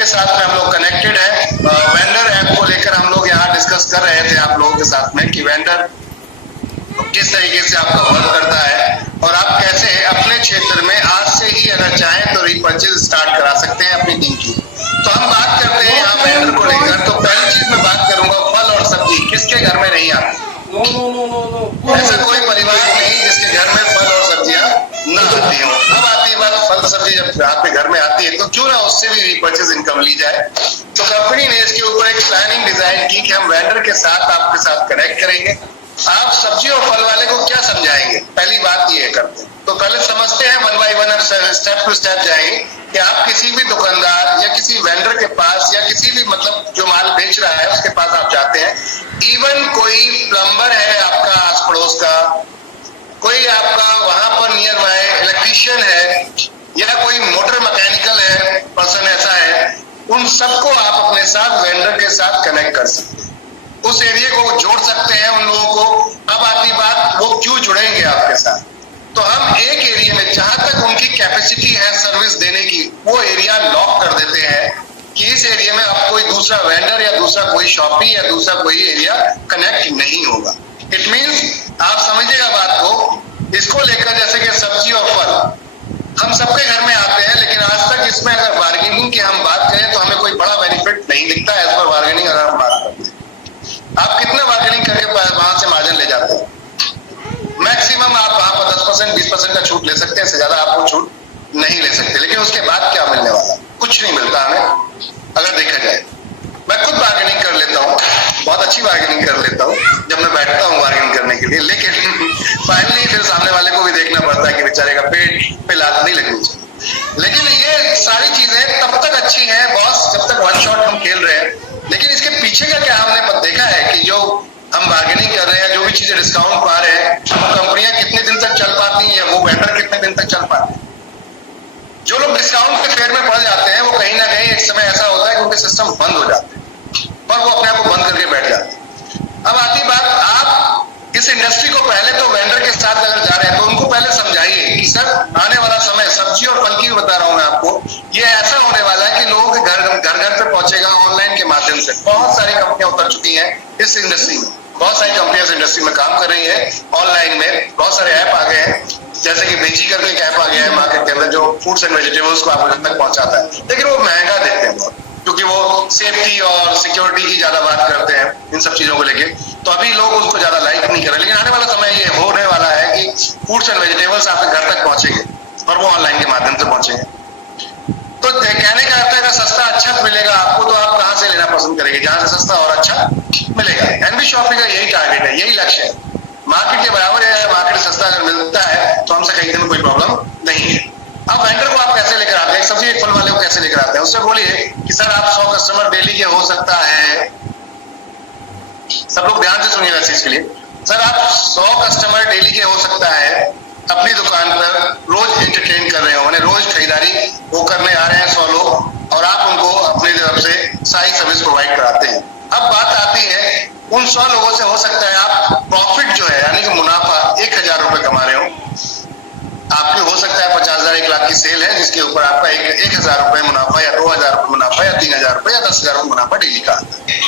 के साथ में हम लोग कनेक्टेड है। वेंडर ऐप को लेकर हम लोग यहाँ डिस्कस कर रहे थे आप लोगों के साथ में कि वेंडर किस तरीके से आपका वर्क करता है और आप कैसे अपने क्षेत्र में आज से ही अगर चाहें तो रीपर्चेज स्टार्ट करा सकते हैं अपनी टीम की। तो हम बात करते हैं यहाँ वेंडर को लेकर। तो पहली चीज मैं बात करूंगा फल और सब्जी किसके घर में नहीं आती। ऐसा कोई परिवार नहीं जिसके घर में फल और सब्जियां न आती हो। अब आती है बात फल सब्जी जब आपके घर में आती है तो क्यों ना उससे भी रीपर्चेज इनकम ली जाए। तो कंपनी ने इसके ऊपर एक प्लानिंग डिजाइन की कि हम वेंडर के साथ आपके साथ कनेक्ट करेंगे। आप सब्जी और फल वाले को क्या समझाएंगे, पहली बात ये करते हैं। तो पहले समझते हैं one by one, step to step जाएंगे कि आप किसी भी दुकानदार या किसी वेंडर के पास या किसी भी मतलब जो माल बेच रहा है उसके पास आप जाते हैं। इवन कोई प्लम्बर है आपका आस पड़ोस का, कोई आपका वहां पर नियर बाय इलेक्ट्रीशियन है या कोई मोटर मैकेनिकल है पर्सन ऐसा है, उन सबको आप अपने साथ वेंडर के साथ कनेक्ट कर सकते हैं। उस एरिया को जोड़ सकते हैं उन लोगों को। अब आती बात वो क्यों जुड़ेंगे आपके साथ। तो हम एक एरिया में जहां तक उनकी कैपेसिटी है सर्विस देने की वो एरिया लॉक कर देते हैं कि इस एरिया में अब कोई दूसरा वेंडर या दूसरा कोई शॉपी या दूसरा कोई एरिया कनेक्ट नहीं होगा। इट मींस आप समझिएगा बात को। इसको लेकर जैसे कि सब्जी और फल हम सबके घर में आते हैं, लेकिन आज तक इसमें अगर बार्गेनिंग की हम बात करें तो हमें कोई बड़ा बेनिफिट नहीं दिखता है। एज पर बार्गेनिंग अगर हम बात करते हैं, आप कितना बार्गेनिंग करके वहां से मार्जिन ले जाते हैं। मैक्सिमम आप वहां पर 10% 20% का छूट ले सकते हैं, इससे ज्यादा आपको छूट नहीं ले सकते। लेकिन उसके बाद क्या मिलने वाला, कुछ नहीं मिलता हमें अगर देखा जाए। मैं खुद बार्गेनिंग कर लेता हूँ, बहुत अच्छी बार्गेनिंग कर लेता हूँ जब मैं बैठता हूँ बार्गेनिंग करने के लिए, लेकिन फाइनली फिर सामने वाले को भी देखना पड़ता है कि बेचारे का पेट पे लात नहीं लगनी चाहिए। लेकिन ये सारी चीजें तब तक अच्छी है बॉस जब तक वन शॉट हम खेल रहे हैं। लेकिन इसके पीछे का क्या हमने देखा है कि जो हम बार्गेनिंग कर रहे हैं, जो भी चीजें डिस्काउंट पा रहे हैं, वो कंपनियां कितने दिन तक चल पाती हैं, वो वेंडर कितने दिन तक चल पाते हैं। जो लोग डिस्काउंट के फेयर में पड़ जाते हैं वो कहीं ना कहीं एक समय ऐसा होता है कि उनके सिस्टम बंद हो जाते हैं और वो अपने आप को बंद करके बैठ जाते हैं। अब आती बात, आप इस इंडस्ट्री को पहले तो वेंडर के साथ अगर जा रहे हैं तो उनको पहले समझाइए कि सर आने वाला समय सब्जी और फल की भी बता रहा हूं मैं आपको, ये ऐसा होने वाला है कि लोगों के घर घर पे पहुंचेगा ऑनलाइन के माध्यम से। बहुत सारी कंपनियां उतर चुकी हैं इस इंडस्ट्री में, बहुत सारी कंपनियां इस इंडस्ट्री में काम कर रही है ऑनलाइन में। बहुत सारे ऐप आ गए हैं, जैसे कि बेची करके एक ऐप आ गया है मार्केट के अंदर जो फ्रूट्स एंड वेजिटेबल्स को आपको तक पहुंचाता है, लेकिन वो महंगा देते हैं बहुत, क्योंकि वो सेफ्टी और सिक्योरिटी की ज्यादा बात करते हैं इन सब चीजों को लेके। तो अभी लोग उसको ज्यादा लाइक नहीं कर रहे। लेकिन आने वाला समय ये होने वाला है कि फ्रूट्स एंड वेजिटेबल्स आपके घर तक पहुंचेंगे और वो ऑनलाइन के माध्यम से पहुंचेंगे। तो कहने का अर्थ है अगर सस्ता अच्छा मिलेगा आपको तो आप कहां से लेना पसंद करेंगे, जहां से सस्ता और अच्छा मिलेगा। एनबी शॉपिंग का यही टारगेट है, यही लक्ष्य है। मार्केट के बराबर है, मार्केट सस्ता अगर मिलता है तो हमसे खरीदने में कोई प्रॉब्लम नहीं है। अब वेंडर को आप कैसे लेकर आते हैं, सब्जी एक फल वाले को कैसे लेकर आते हैं, उससे बोलिए कि सर आप 100 कस्टमर डेली के हो सकता है। सब लोग ध्यान से सुनिएगा इस चीज के लिए। सर आप 100 कस्टमर डेली के हो सकता है अपनी दुकान पर रोज एंटरटेन कर रहे हो, उन्हें रोज खरीदारी वो करने आ रहे हैं 100 लोग और आप उनको अपनी तरफ से सारी सर्विस प्रोवाइड कराते हैं। अब बात आती है उन 100 लोगों से हो सकता है आप प्रॉफिट जो है यानी कि मुनाफा 1000 रुपए कमा रहे हो, आपकी हो सकता है 50,000 1 लाख की सेल है जिसके ऊपर आपका 1000 रुपए मुनाफा या 2000 रुपए मुनाफा या 3000 रुपए या 10,000 रुपए मुनाफा डेली का आता है।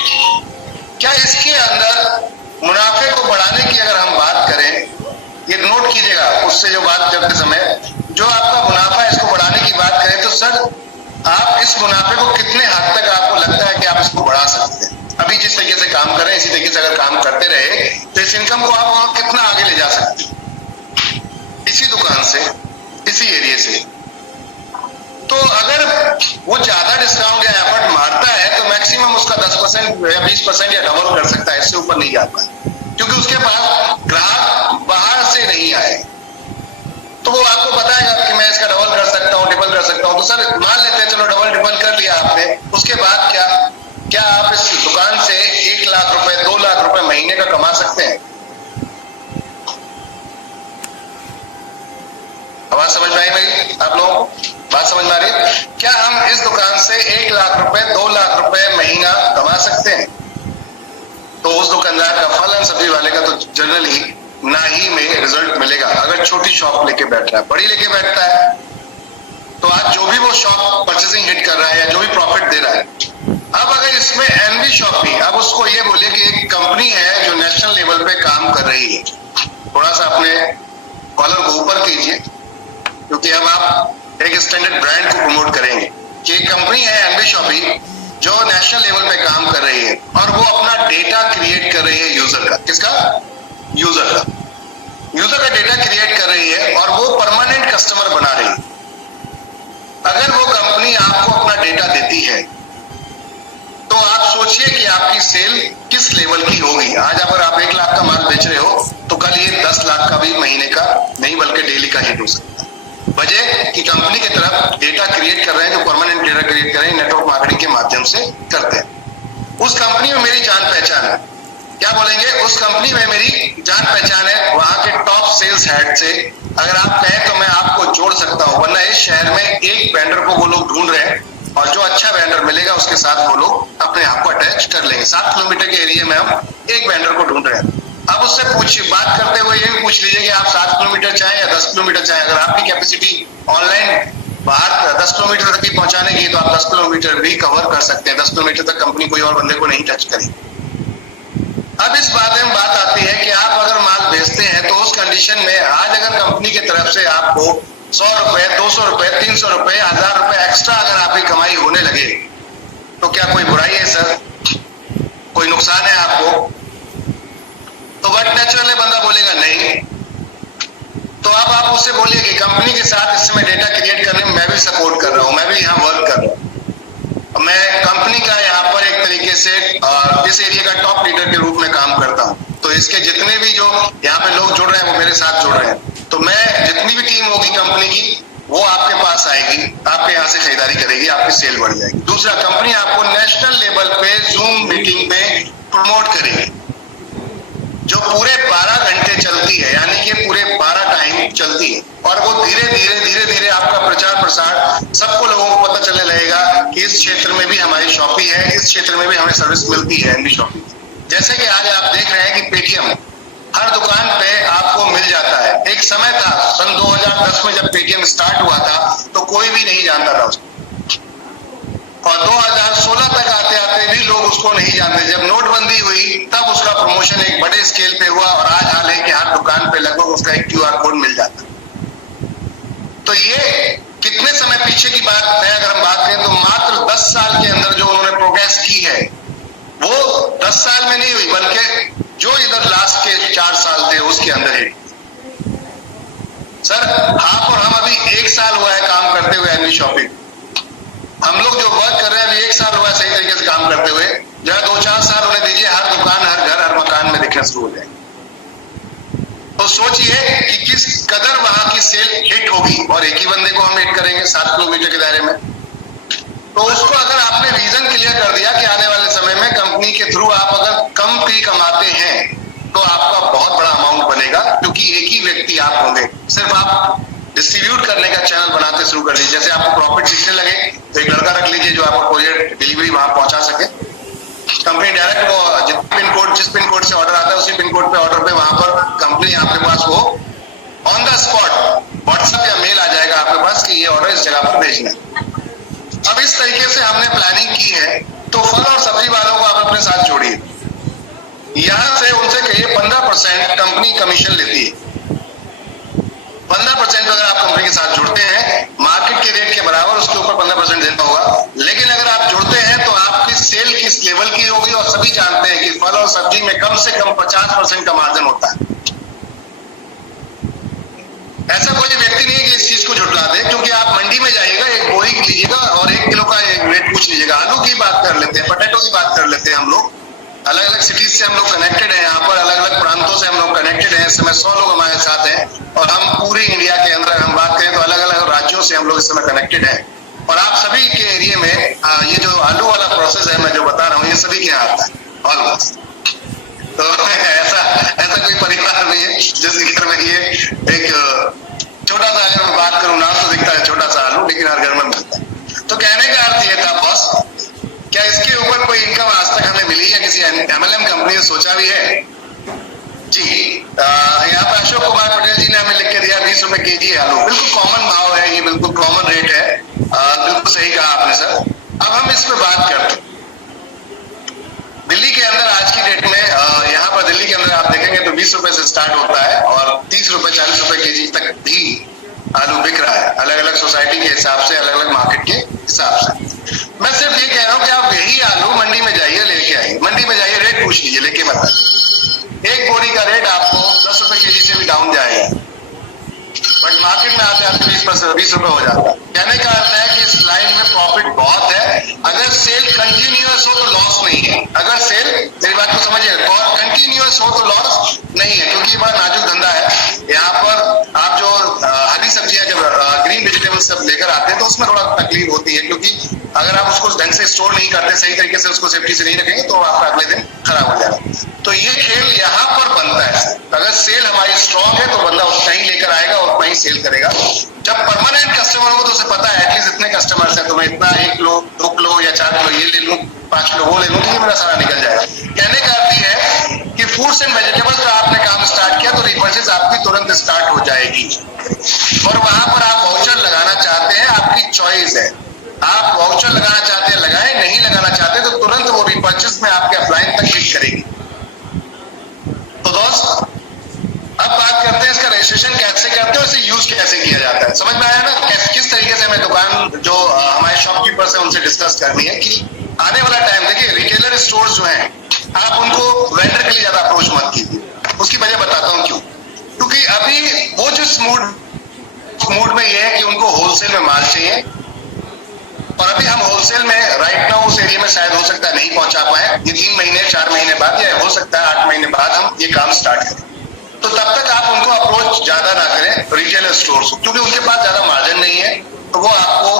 क्या इसके अंदर मुनाफे को बढ़ाने की अगर हम बात करें, ये नोट कीजिएगा उससे जो बात करते समय, जो आपका मुनाफा है इसको बढ़ाने की बात करें तो सर आप इस मुनाफे को कितने हद तक आपको लगता है कि आप इसको बढ़ा सकते हैं। अभी जिस तरीके से काम कर रहे हैं इसी तरीके से अगर काम करते रहे तो इस इनकम को आप वहां कितना आगे ले जा सकते हैं इसी दुकान से, इसी एरिया से। तो अगर वो ज्यादा डिस्काउंट या एफर्ट मारता है तो मैक्सिमम उसका 10% या 20% या डबल कर सकता है, इससे ऊपर नहीं जाता क्योंकि उसके पास ग्राहक बाहर से नहीं आए। तो वो आपको बताएगा कि मैं इसका डबल कर सकता हूँ, ट्रिपल कर सकता हूँ। तो सर मान लेते हैं चलो डबल ट्रिपल कर लिया आपने, उसके बाद क्या आप इस दुकान से 1 लाख रुपए 2 लाख रुपए महीने का कमा सकते हैं। आवाज समझ में आई मेरी आप लोगों को, बात समझ में आ रही? क्या हम इस दुकान से 1 लाख रुपए 2 लाख रुपए महीना कमा सकते हैं? तो उस दुकानदार का फल एंड सब्जी वाले का तो जनरली ना ही में रिजल्ट मिलेगा अगर छोटी शॉप लेके बैठ रहा है। बड़ी लेके बैठता है तो आज जो भी वो शॉप परचेसिंग हिट कर रहा है या जो भी प्रॉफिट दे रहा है, अब अगर इसमें एनवी शॉपी, अब उसको ये बोलिए कि एक कंपनी है जो नेशनल लेवल पे काम कर रही है, थोड़ा सा अपने कॉलर को ऊपर कीजिए क्योंकि अब आप एक स्टैंडर्ड ब्रांड को प्रमोट करेंगे कि एक कंपनी है एनवी शॉपी जो नेशनल लेवल पे काम कर रही है और वो अपना डेटा क्रिएट कर रही है यूजर का, किसका? यूजर का डेटा क्रिएट कर रही है और वो परमानेंट कस्टमर बना रही है। अगर वो कंपनी आपको अपना डेटा देती है तो आप सोचिए कि आपकी सेल किस लेवल की होगी। आज अगर आप 1 लाख का माल बेच रहे हो तो कल ये 10 लाख का भी महीने का नहीं बल्कि डेली का हिट हो सकता है। वजह कि कंपनी की तरफ डेटा क्रिएट कर रहे हैं, जो परमानेंट डेटा क्रिएट कर रहे हैं, नेटवर्क मार्केटिंग के माध्यम से करते हैं। उस कंपनी में मेरी जान पहचान है, क्या बोलेंगे, उस कंपनी में मेरी जान पहचान है, वहां के टॉप सेल्स हेड से अगर आप कहें तो मैं आपको जोड़ सकता हूं, वरना इस शहर में एक वेंडर को वो लोग ढूंढ रहे हैं और जो अच्छा वेंडर मिलेगा उसके साथ वो लोग अपने आप को अटैच कर लेंगे। 7 किलोमीटर के एरिया में हम एक वेंडर को ढूंढ रहे हैं। अब उससे बात करते हुए ये भी पूछ लीजिए कि आप 7 किलोमीटर चाहें या 10 किलोमीटर चाहें, अगर आपकी कैपेसिटी ऑनलाइन बाहर 10 किलोमीटर तक भी पहुंचाने की तो आप 10 किलोमीटर भी कवर कर सकते हैं। 10 किलोमीटर तक कंपनी कोई और बंदे को नहीं टच करेगी। अब इस बात में बात आती है कि आप अगर माल बेचते हैं तो उस कंडीशन में आज अगर कंपनी की तरफ से आपको 100 रुपए, 200 रुपए, 300 रुपए, 1000 रुपए एक्स्ट्रा अगर आपकी कमाई होने लगे तो क्या कोई बुराई है सर? कोई नुकसान है आपको? तो बट नेचुरली बंदा बोलेगा नहीं। तो अब आप उससे बोलिए कि कंपनी के साथ इस समय डेटा क्रिएट करने में मैं भी सपोर्ट कर रहा हूं, मैं भी यहाँ वर्क कर रहा हूँ, मैं कंपनी का यहाँ पर एक तरीके से इस एरिया का टॉप लीडर के रूप में काम करता हूँ। तो इसके जितने भी जो यहाँ पे लोग जुड़ रहे हैं वो मेरे साथ जुड़ रहे हैं, तो मैं जितनी भी टीम होगी कंपनी की वो आपके पास आएगी, आपके यहाँ से खरीदारी करेगी, आपकी सेल बढ़ जाएगी। दूसरा, कंपनी आपको नेशनल लेवल पे जूम मीटिंग पे प्रमोट करेगी जो पूरे 12 घंटे चलती है, यानी कि पूरे 12 टाइम चलती है और वो धीरे धीरे आपका प्रचार प्रसार सबको लोगों को पता चलने लगेगा कि इस क्षेत्र में भी हमारी शॉपी है, इस क्षेत्र में भी हमें सर्विस मिलती है एनवी शॉपी। जैसे कि आज आप देख रहे हैं कि पेटीएम हर दुकान पे आपको मिल जाता है। एक समय था सन 2010 में जब पेटीएम स्टार्ट हुआ था तो कोई भी नहीं जानता था उसको, और 2016 तक आते आते भी लोग उसको नहीं जानते। जब नोटबंदी हुई तब उसका प्रमोशन एक बड़े स्केल पे हुआ और आज हाल है कि हर दुकान पे लगभग उसका एक QR कोड मिल जाता है। तो ये कितने समय पीछे की बात है अगर हम बात करें तो मात्र 10 साल के अंदर जो उन्होंने प्रोग्रेस की है वो 10 साल में नहीं हुई, बल्कि जो इधर लास्ट के 4 साल थे उसके अंदर ही। सर आप और हम अभी 1 साल हुआ है काम करते हुए एनवी शॉपिंग, हम लोग जो वर्क कर रहे हैं अभी 1 साल हुआ है सही तरीके से काम करते हुए, जहाँ 2-4 साल होने दीजिए, हर दुकान, हर घर, हर मकान में दिखना शुरू हो जाएगी। तो सोचिए कि किस कदर वहां की सेल हिट होगी और एक ही बंदे को हम हिट करेंगे 7 किलोमीटर के दायरे में। तो उसको अगर आपने रीजन क्लियर कर दिया कि आने वाले समय में कंपनी के थ्रू आप अगर कम फी कमाते हैं तो आपका बहुत बड़ा अमाउंट बनेगा, क्योंकि एक ही व्यक्ति आप होंगे। सिर्फ आप डिस्ट्रीब्यूट करने का चैनल बनाते शुरू कर दीजिए। जैसे आपको प्रॉफिट दिखने लगे तो एक लड़का रख लीजिए जो आपको कोरियर डिलीवरी वहां पहुंचा सके। कंपनी डायरेक्ट वो जिस पिन कोड से ऑर्डर आता है उसी पिन कोड पे ऑर्डर पे वहां पर कंपनी आपके पास वो ऑन द स्पॉट व्हाट्सएप या मेल आ जाएगा आपके पास कि ये ऑर्डर इस जगह पर भेजना है। अब इस तरीके से हमने प्लानिंग की है। तो फल और सब्जी वालों को आप अपने साथ जोड़िए, यहां से उनसे कहिए 15% कंपनी कमीशन लेती है। 15% अगर आप कंपनी के साथ जुड़ते हैं मार्केट के रेट के बराबर उसके ऊपर 15% देना होगा। लेकिन अगर आप जुड़ते हैं तो आपकी सेल किस लेवल की होगी, और सभी जानते हैं कि फल और सब्जी में कम से कम 50% का मार्जिन होता है। ऐसा कोई व्यक्ति नहीं है कि इस चीज को झुठला दे, क्योंकि आप मंडी में जाइएगा, एक बोरी लीजिएगा और 1 किलो का एक रेट पूछ लीजिएगा। आलू की बात कर लेते हैं, पोटैटो की बात कर लेते हैं। हम लोग अलग अलग सिटीज से हम लोग कनेक्टेड हैं, यहाँ पर अलग अलग प्रांतों से हम लोग कनेक्टेड हैं। इस समय 100 लोग हमारे साथ हैं और हम पूरी इंडिया के अंदर हम बात करें तो अलग अलग राज्यों से हम लोग इस समय कनेक्टेड हैं। और आप सभी के एरिया में ये जो आलू वाला प्रोसेस है मैं जो बता रहा हूँ ये सभी के यहाँ आता है ऑलमोस्ट। तो ऐसा कोई परिवार नहीं है जिसके घर में ये एक छोटा सा, अगर मैं बात करूँ नाम तो दिखता है छोटा सा आलू, लेकिन हर घर में मिलता है। तो कहने का अर्थ ये था बॉस, क्या इसके ऊपर कोई इनकम आज तक हमें मिली है? किसी MLM कंपनी ने सोचा भी है? जी यहाँ पे अशोक कुमार पटेल जी ने हमें लिख के दिया 20 रुपए केजी है आलू। बिल्कुल कॉमन भाव है, ये बिल्कुल कॉमन रेट है। बिल्कुल सही कहा आपने सर। अब हम इस पे बात करते हैं। दिल्ली के अंदर आज की डेट में यहाँ पर दिल्ली के अंदर आप देखेंगे तो 20 रुपए से स्टार्ट होता है और 30 रुपए 40 रुपए केजी तक भी आलू बिक रहा है, अलग अलग सोसाइटी के हिसाब से, अलग अलग मार्केट के हिसाब से। मैं सिर्फ ये कह रहा हूँ कि आप यही आलू मंडी में जाइए, लेके आइए, मंडी में जाइए, रेट पूछ लीजिए, लेके मत आइए। एक बोरी का रेट आपको 10 रुपए केजी से भी डाउन जाएगा, बट मार्केट में आते आते 20 रुपए हो जाता है। कहने का अर्थ है कि इस लाइन में प्रॉफिट बहुत है। अगर सेल कंटिन्यूअस हो तो लॉस नहीं है। अगर सेल, मेरी बात को समझिए, कंटिन्यूअस हो तो लॉस नहीं है, क्योंकि ये बड़ा नाजुक धंधा है। यहाँ पर आप जो हरी सब्जियां, जब ग्रीन वेजिटेबल्स सब लेकर आते हैं तो उसमें थोड़ा तकलीफ होती है, क्योंकि अगर आप उसको ढंग से स्टोर नहीं करते, सही तरीके से उसको सेफ्टी से नहीं रखेंगे तो आपका अगले दिन खराब हो जाएगा। तो ये खेल यहाँ पर बनता है। अगर सेल हमारी स्ट्रांग है तो बंदा उतना ही लेकर आएगा, उतना ही सेल करेगा। जब परमानेंट कस्टमर हो तो उसे पता है एटलीस्ट इतने कस्टमर्स हैं तो मैं इतना 1 किलो 2 किलो या 4 किलो ये ले लूं, 5 किलो वो ले लूं, तो ये मेरा सारा निकल जाएगा। कहने का अर्थ ये है कि फ्रूट्स एंड वेजिटेबल्स का आपने काम स्टार्ट किया तो रिपर्चेज आपकी तुरंत स्टार्ट हो जाएगी। और वहां पर आप वाउचर लगाना चाहते हैं, आपकी चॉइस है। आप वाउचर लगाना चाहते हैं लगाएं, नहीं लगाना चाहते तो तुरंत वो रिपर्चेज में आपके अपलाइन तक हिट करेगी। तो दोस्त, अब बात करते हैं इसका रजिस्ट्रेशन कैसे करते हैं, इसे यूज कैसे किया जाता है। समझ में आया ना किस तरीके से हमें दुकान जो हमारे शॉपकीपर्स हैं उनसे डिस्कस करनी है कि आने वाला टाइम, देखिए रिटेलर स्टोर्स जो हैं आप उनको वेंडर के लिए ज्यादा अप्रोच मत कीजिए। उसकी वजह बताता हूँ क्यों। क्योंकि अभी वो जो मूड में ये है कि उनको होलसेल में माल चाहिए, और अभी हम होलसेल में राइट नाउ उस एरिया में शायद हो सकता है नहीं पहुंचा पाए। ये 3 महीने 4 महीने बाद या हो सकता है 8 महीने बाद हम ये काम स्टार्ट करें। तो तब तक आप उनको अप्रोच ज्यादा ना करें रिटेल स्टोर्स, क्योंकि उनके पास ज्यादा मार्जिन नहीं है, तो वो आपको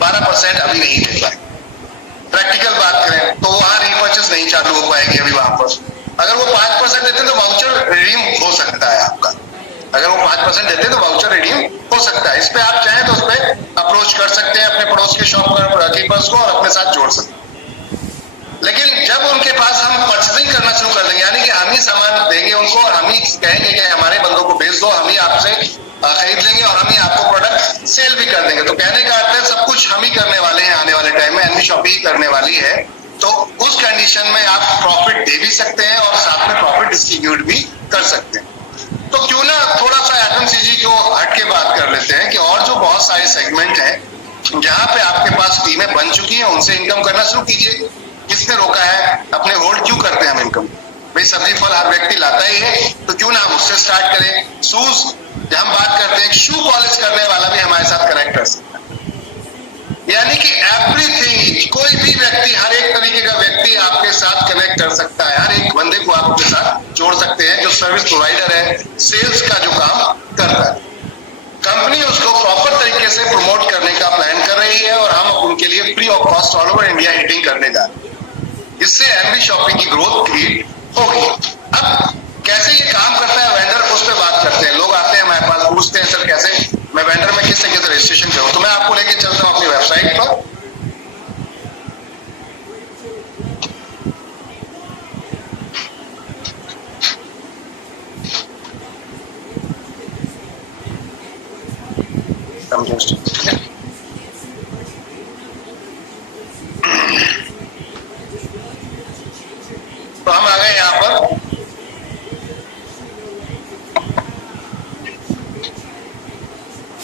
12% अभी नहीं दे पाए। प्रैक्टिकल बात करें तो वहां रीपर्चेस नहीं चालू हो पाएगी अभी वहां पर। अगर वो 5% देते तो वाउचर रिडीम हो सकता है आपका। अगर वो 5% देते तो वाउचर रिडीम हो सकता है। इस पे आप चाहें तो उस पर अप्रोच कर सकते हैं अपने पड़ोस के शॉपकीपर्स को और अपने साथ जोड़ सकते हैं। लेकिन जब उनके पास हम परचेसिंग करना शुरू कर देंगे, यानी कि हम ही सामान देंगे उनको और हम ही कहेंगे कि हमारे बंदों को भेज दो, हम ही आपसे खरीद लेंगे और हम ही आपको प्रोडक्ट सेल भी कर देंगे, तो कहने का अर्थ है सब कुछ हम ही करने वाले हैं। आने वाले टाइम में एनवी शॉप ही करने वाली है। तो उस कंडीशन में आप प्रॉफिट दे भी सकते हैं और साथ में प्रॉफिट डिस्ट्रीब्यूट भी कर सकते हैं। तो क्यों ना थोड़ा सा एफएमसीजी को हट के बात कर लेते हैं कि और जो बहुत सारे सेगमेंट हैं जहां पे आपके पास टीमें बन चुकी हैं उनसे इनकम करना शुरू कीजिए। किसने रोका है? अपने होल्ड क्यों करते हैं हम इनकम? भाई सब्जी फल हर व्यक्ति लाता ही है, तो क्यों ना हम उससे स्टार्ट करें। शूज, जब हम बात करते हैं शू पॉलिश करने वाला भी हमारे साथ कनेक्ट कर सकता है। यानी कि एवरीथिंग, कोई भी व्यक्ति, हर एक तरीके का व्यक्ति आपके साथ कनेक्ट कर सकता है। हर एक बंदे को आप अपने साथ जोड़ सकते हैं जो सर्विस प्रोवाइडर है, सेल्स का जो काम करता है। कंपनी उसको प्रॉपर तरीके से प्रमोट करने का प्लान कर रही है और हम उनके लिए free of cost all over India hitting करने जा रहे हैं। इससे एनवी शॉपिंग की ग्रोथ क्रिएट होगी। अब कैसे ये काम करता है वेंडर, उस पर बात करते हैं। लोग आते हैं हमारे पास, पूछते हैं सर कैसे मैं वेंडर में किस तरीके से रजिस्ट्रेशन करूं। तो मैं आपको लेके चलता हूं अपनी वेबसाइट पर। तो हम आ गए यहाँ पर।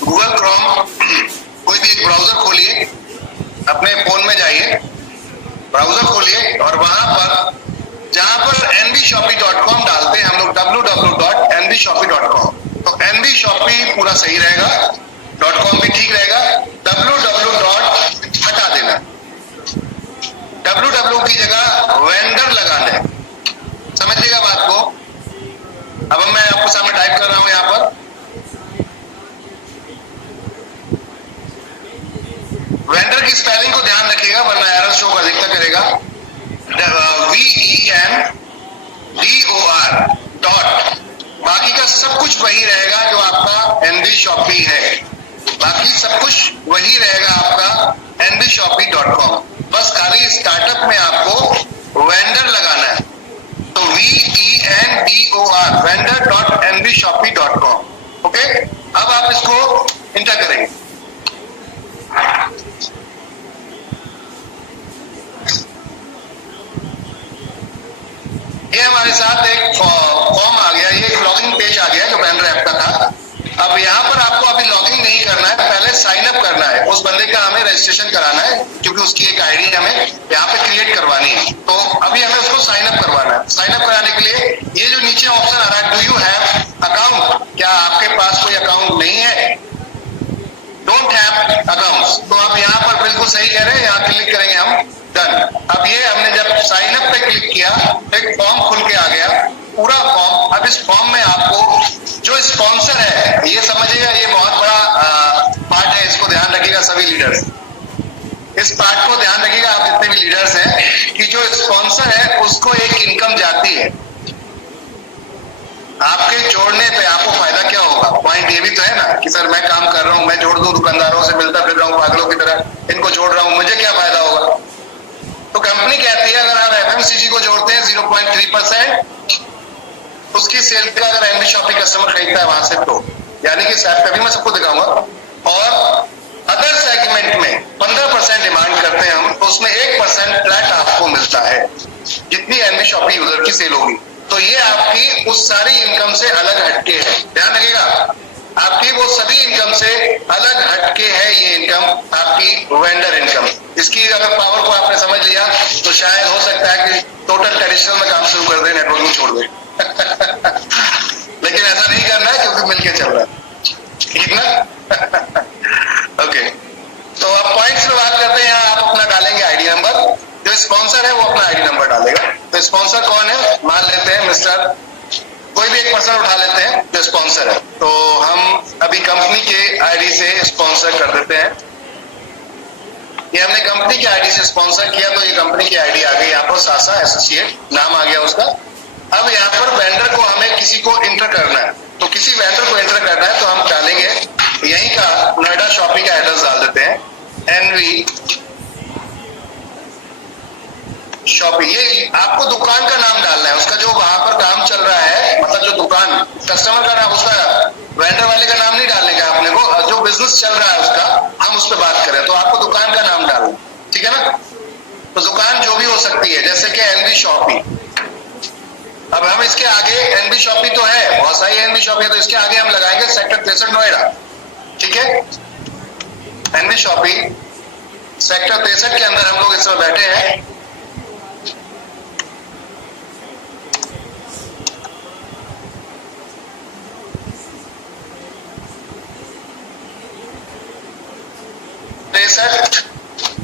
गूगल क्रोम, कोई भी एक ब्राउजर खोलिए, अपने फोन में जाइए, ब्राउजर खोलिए और वहां पर जहां पर nvshopee.com डालते हैं हम लोग www.nvshopee.com, तो nvshopee पूरा सही रहेगा, .com भी ठीक रहेगा, www. हटा देना, www की जगह वेंडर लगा लें। समझिएगा बात को। अब मैं आपको सामने टाइप कर रहा हूं यहाँ पर, वेंडर की स्पेलिंग को ध्यान रखिएगा वरना एरर शो का दिक्कत करेगा। VENDOR. बाकी का सब कुछ वही रहेगा जो आपका nvshopee है, बाकी सब कुछ वही रहेगा आपका nvshopee.com। बस खाली स्टार्टअप में आपको वेंडर लगाना है। तो VENDOR vendor.nvshopee.com। ओके, अब आप इसको इंटर करेंगे। ये हमारे साथ एक फॉर्म आ गया, ये एक लॉगिन पेज आ गया जो वेंडर ऐप का था। अब यहाँ पर आपको अभी लॉगिन नहीं करना है, पहले साइन अप करना है। उस बंदे का हमें रजिस्ट्रेशन कराना है, क्योंकि उसकी एक आईडी हमें यहाँ पे क्रिएट करवानी है। तो अभी हमें उसको साइन अप करवाना है। साइन अप कराने के लिए ये जो नीचे ऑप्शन आ रहा है, डू यू हैव अकाउंट, क्या आपके पास कोई अकाउंट नहीं है, डोंट हैव अकाउंट, तो आप यहाँ पर बिल्कुल सही कह रहे हैं, यहाँ क्लिक करेंगे हम डन। अब ये हमने जब साइन अप पे क्लिक किया तो एक फॉर्म खुल के आ गया, पूरा फॉर्म। अब इस फॉर्म में आपको जो स्पॉन्सर है, ये समझिएगा, ये बहुत बड़ा पार्ट है, इसको ध्यान रखिएगा सभी लीडर्स। इस पार्ट को ध्यान रखिएगा आप जितने भी लीडर्स हैं, कि जो स्पॉन्सर है उसको एक इनकम जाती है। आपके जोड़ने पे आपको फायदा क्या होगा? पॉइंट ये भी तो है ना कि सर मैं काम कर रहा हूं, मैं जोड़ दूं, दुकानदारों से मिलता फिर रहा हूं पागलों की तरह, इनको जोड़ रहा हूं, मुझे क्या फायदा होगा? तो कंपनी कहती है अगर आप एफएमसीजी को जोड़ते हैं 0.3%, उसकी सेल का अगर एनवी शॉपी कस्टमर खरीदता है वहां से, तो यानी कि ऐप पे भी मैं सबको दिखाऊंगा। और अदर सेगमेंट में 15% डिमांड करते हैं हम, तो उसमें 1% फ्लैट आपको मिलता है जितनी एनवी शॉपी यूजर की सेल होगी। तो ये आपकी उस सारी इनकम से अलग हटके है, ध्यान रखिएगा, आपकी वो सभी इनकम से अलग हटके है ये इनकम, आपकी वेंडर इनकम। इसकी अगर पावर को आपने समझ लिया तो शायद हो सकता है कि टोटल ट्रेडिशनल में काम शुरू कर दे, नेटवर्किंग छोड़ दे। लेकिन ऐसा नहीं करना है, क्योंकि मिलके चल रहा है, ठीक ना? ओके, तो अब पॉइंट्स पे बात करते हैं। यहाँ आप अपना डालेंगे आईडी नंबर, जो स्पॉन्सर है वो अपना आईडी नंबर डालेगा। तो स्पॉन्सर कौन है? मान लेते हैं मिस्टर, कोई भी एक पर्सन उठा लेते हैं जो स्पॉन्सर है। तो हम अभी कंपनी के आईडी से स्पॉन्सर कर देते हैं। ये हमने कंपनी की आईडी से स्पॉन्सर किया, तो ये कंपनी की आईडी आ गई यहाँ पर, सासा एसोसिएट नाम आ गया उसका। अब यहाँ पर वेंडर को हमें किसी को इंटर करना है, तो किसी वेंडर को इंटर करना है तो हम डालेंगे यहीं का नोएडा शॉपी का एड्रेस डाल देते हैं, एनवी शॉपी। ये आपको दुकान का नाम डालना है, उसका जो वहां पर काम चल रहा है, मतलब जो दुकान कस्टमर का नाम, उसका वेंडर वाले का नाम नहीं डालने का अपने को, जो बिजनेस चल रहा है उसका हम उस पर बात करें, तो आपको दुकान का नाम डालना, ठीक है ना? तो दुकान जो भी हो सकती है, जैसे कि एनवी शॉपी। अब हम इसके आगे, एनवी शॉपी तो है, बहुत सारी एनवी शॉपी है, तो इसके आगे हम लगाएंगे सेक्टर 63 नोएडा, ठीक है? एनवी शॉपी सेक्टर 63 के अंदर हम लोग इस समय बैठे हैं।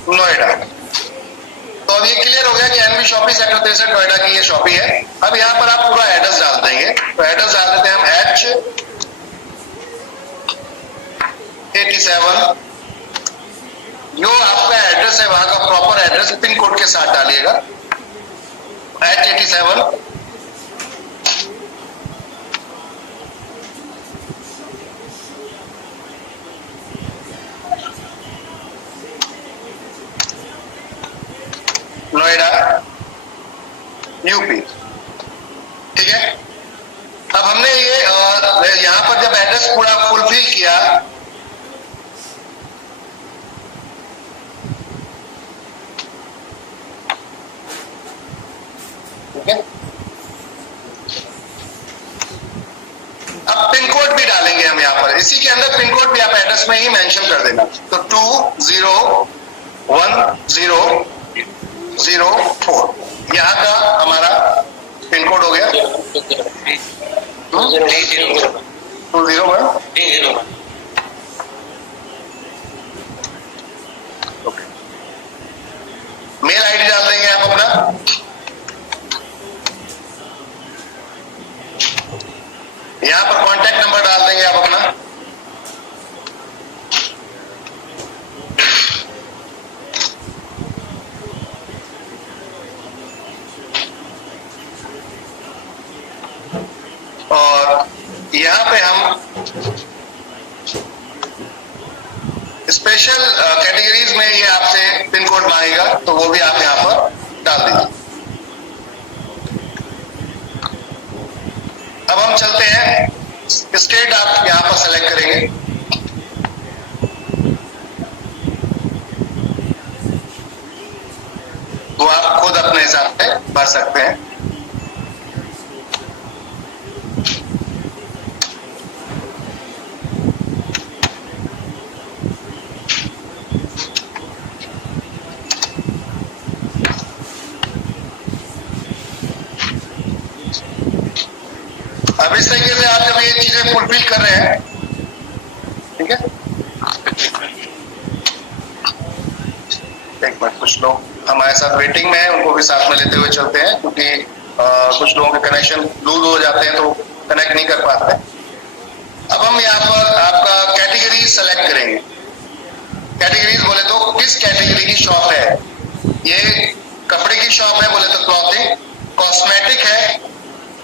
नोएडा। तो अब ये क्लियर हो गया कि एनवी शॉपी सेक्टर 63 नोएडा की ये शॉपी है। अब यहाँ पर आप पूरा एड्रेस डाल देंगे, तो एड्रेस डाल देते हैं हम H87, जो आपका एड्रेस है वहां का प्रॉपर एड्रेस पिन कोड के साथ डालिएगा, H87 नोएडा यूपी, ठीक है? अब हमने ये यहाँ पर जब एड्रेस पूरा फुलफिल किया, ठीक है? अब पिन कोड भी डालेंगे हम यहाँ पर, इसी के अंदर पिन कोड भी आप एड्रेस में ही मेंशन कर देना। तो 201004 यहाँ का हमारा पिन कोड हो गया, 201। ओके, मेल आईडी डाल देंगे आप अपना, यहाँ पर कॉन्टैक्ट नंबर डाल देंगे आप अपना, और यहाँ पे हम स्पेशल कैटेगरीज में ये आपसे पिन कोड मांगेगा, तो वो भी आप यहाँ पर डाल दीजिए। हम चलते हैं, स्टेट आप यहाँ पर सेलेक्ट करेंगे। तो आप खुद अपने हिसाब से भर सकते हैं। अब इस तरीके से आप जब ये चीजें फुलफिल कर रहे हैं, ठीक है, एक मिनट, कुछ लोग हमारे साथ वेटिंग में है, उनको भी साथ में लेते हुए चलते हैं, क्योंकि कुछ लोगों के कनेक्शन लूज हो जाते हैं तो कनेक्ट नहीं कर पाते। अब हम यहाँ पर आपका कैटेगरी सेलेक्ट करेंगे। कैटेगरीज बोले तो किस कैटेगरी की शॉप है, ये कपड़े की शॉप है बोले तो क्लॉथिंग, कॉस्मेटिक है,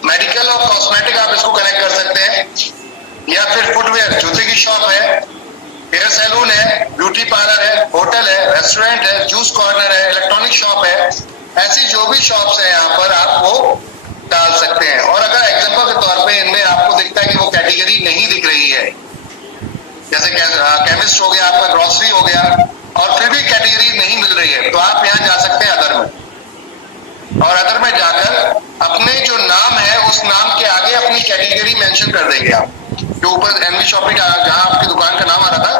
मेडिकल और कॉस्मेटिक आप इसको कनेक्ट कर सकते हैं, या फिर फुटवेयर जूते की शॉप है, हेयर सैलून है, ब्यूटी पार्लर है, होटल है, रेस्टोरेंट है, जूस कॉर्नर है, इलेक्ट्रॉनिक शॉप है। ऐसी जो भी शॉप्स है यहाँ पर आप वो डाल सकते हैं। और अगर एग्जांपल के तौर पे इनमें आपको दिखता है कि वो कैटेगरी नहीं दिख रही है, जैसे केमिस्ट हो गया, आपका ग्रोसरी हो गया, और फिर भी कैटेगरी नहीं मिल रही है, तो आप यहाँ जा सकते हैं अदर में, और अदर में जाकर अपने जो नाम है उस नाम के आगे अपनी कैटेगरी मेंशन कर देंगे आप। जो ऊपर एनवी शॉपिंग जहां आपकी दुकान का नाम आ रहा था,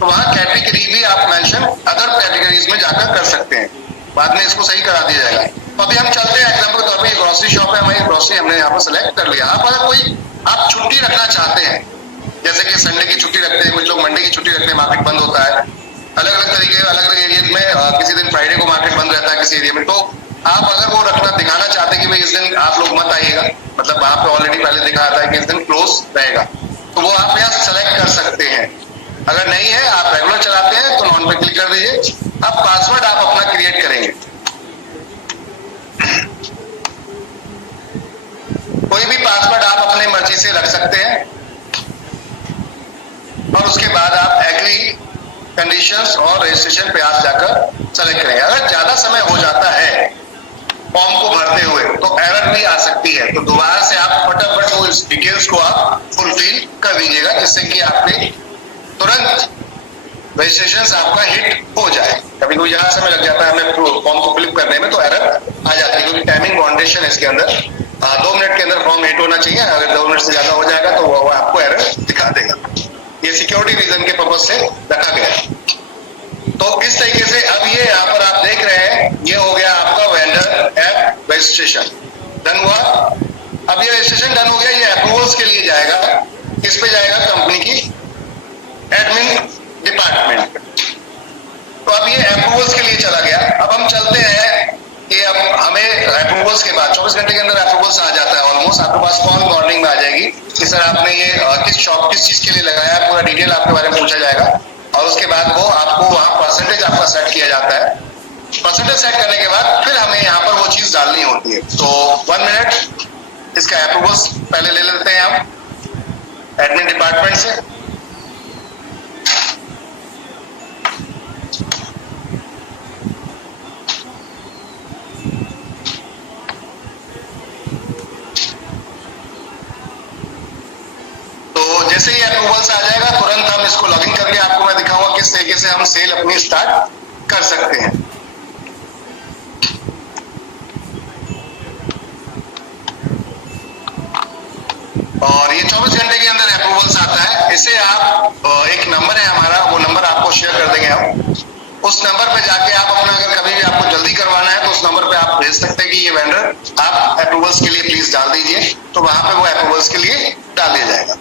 तो वहां कैटेगरी भी आप मेंशन अदर कैटेगरीज में जाकर कर सकते हैं, बाद में इसको सही करा दिया जाएगा। तो अभी हम चलते हैं, एग्जांपल के तौर पे ग्रोसरी शॉप है, हमारी ग्रोसरी हमने यहाँ पर सेलेक्ट कर लिया। आप अगर कोई आप छुट्टी रखना चाहते हैं, जैसे कि संडे की छुट्टी रखते हैं, कुछ लोग मंडे की छुट्टी रखते हैं, मार्केट बंद होता है, अलग अलग तरीके अलग अलग एरिया में, किसी दिन फ्राइडे को मार्केट बंद रहता है किसी एरिया में, तो आप अगर वो रखना दिखाना चाहते हैं कि भाई इस दिन आप लोग मत आइएगा, मतलब वहां पे ऑलरेडी पहले दिखा था कि इस दिन क्लोज रहेगा, तो वो आप यहाँ सेलेक्ट कर सकते हैं। अगर नहीं है, आप रेगुलर चलाते हैं तो नॉन पे क्लिक कर दीजिए। अब पासवर्ड आप अपना क्रिएट करेंगे, कोई भी पासवर्ड आप अपनी मर्जी से रख सकते हैं, और उसके बाद आप एग्री कंडीशंस और रजिस्ट्रेशन पे आप जाकर सेलेक्ट करेंगे। अगर ज्यादा समय हो जाता है फॉर्म को भरते हुए तो एरर भी आ सकती है, तो दोबारा से आप फटाफट वो डिटेल्स को आप फुलफिल कर दीजिएगा, जिससे कि आपके तुरंत रजिस्ट्रेशन आपका हिट हो जाए। कभी कोई ज्यादा समय लग जाता है हमें फॉर्म को फिल करने में, तो एरर आ जाती है, क्योंकि टाइमिंग बाउंडेशन है इसके अंदर, 2 मिनट के अंदर फॉर्म हिट होना चाहिए। अगर 2 मिनट से ज्यादा हो जाएगा तो वो आपको एरर दिखा देगा। ये सिक्योरिटी रीजन के पर्पज से रखा गया है। तो इस तरीके से अब ये यहाँ पर आप देख रहे हैं, ये हो गया आपका वेंडर ऐप रजिस्ट्रेशन डन हुआ। अब ये रजिस्ट्रेशन डन हो गया, ये अप्रूवल्स के लिए जाएगा, किस पे जाएगा, कंपनी की एडमिन डिपार्टमेंट। तो अब ये अप्रूवल्स के लिए चला गया। अब हम चलते हैं कि अब हमें अप्रूवल्स के बाद 24 घंटे के अंदर अप्रूवल्स आ जाता है ऑलमोस्ट, आपके पास कॉल मॉर्निंग में आ जाएगी कि सर आपने ये किस शॉप किस चीज के लिए लगाया है, पूरा डिटेल आपके बारे में पूछा जाएगा, और उसके बाद वो आपको वहां परसेंटेज आपका सेट किया जाता है। परसेंटेज सेट करने के बाद फिर हमें यहाँ पर वो चीज डालनी होती है। तो 1 मिनट इसका अप्रूवल्स पहले ले लेते हैं हम एडमिन डिपार्टमेंट से। तो जैसे ही अप्रूवल्स आ जाएगा तुरंत हम इसको लॉगिन करके आपको मैं दिखाऊंगा किस तरीके से हम सेल अपनी स्टार्ट कर सकते हैं। और ये 24 घंटे के अंदर अप्रूवल्स आता है। इसे आप एक नंबर है हमारा, वो नंबर आपको शेयर कर देंगे हम, उस नंबर पे जाके आप अपना अगर कभी भी आपको जल्दी करवाना है तो उस नंबर पे आप भेज सकते हैं कि ये वेंडर आप अप्रूवल्स के लिए प्लीज डाल दीजिए, तो वहां पे वो अप्रूवल्स के लिए डाल दिया जाएगा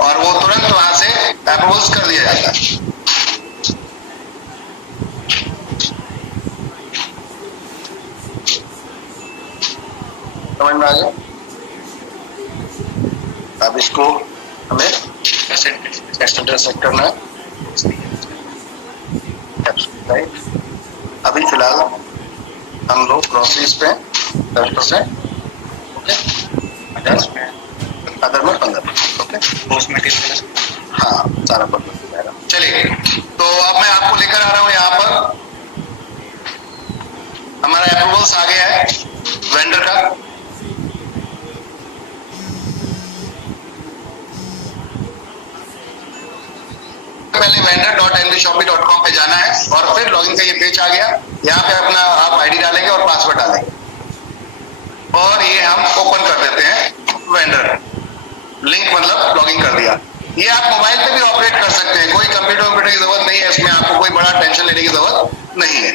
और वो तुरंत वहां से अप्रूवल्स कर दिया जाता है। समझ में आ गया? अब इसको हमें सेट करना है। अभी फिलहाल हम लोग ग्रोसरीज पे 10%, ओके, अदर में 15%, ओके, कॉस्मेटिक्स हाँ सारा परसेंट जाएगा। चलिए, तो अब मैं आपको लेकर आ रहा हूँ यहाँ पर, हमारा अप्रूवल्स आ गया है वेंडर का। पहले vendor.nvshopee.com पे जाना है और फिर लॉगिन का ये पेज आ गया। यहाँ पे अपना आप आईडी डालेंगे और पासवर्ड डालेंगे और ये हम ओपन कर देते हैं वेंडर लिंक, मतलब लॉगिन कर दिया। ये आप मोबाइल पे भी ऑपरेट कर सकते हैं, कोई कंप्यूटर की जरूरत नहीं है, इसमें आपको कोई बड़ा टेंशन लेने की जरूरत नहीं है।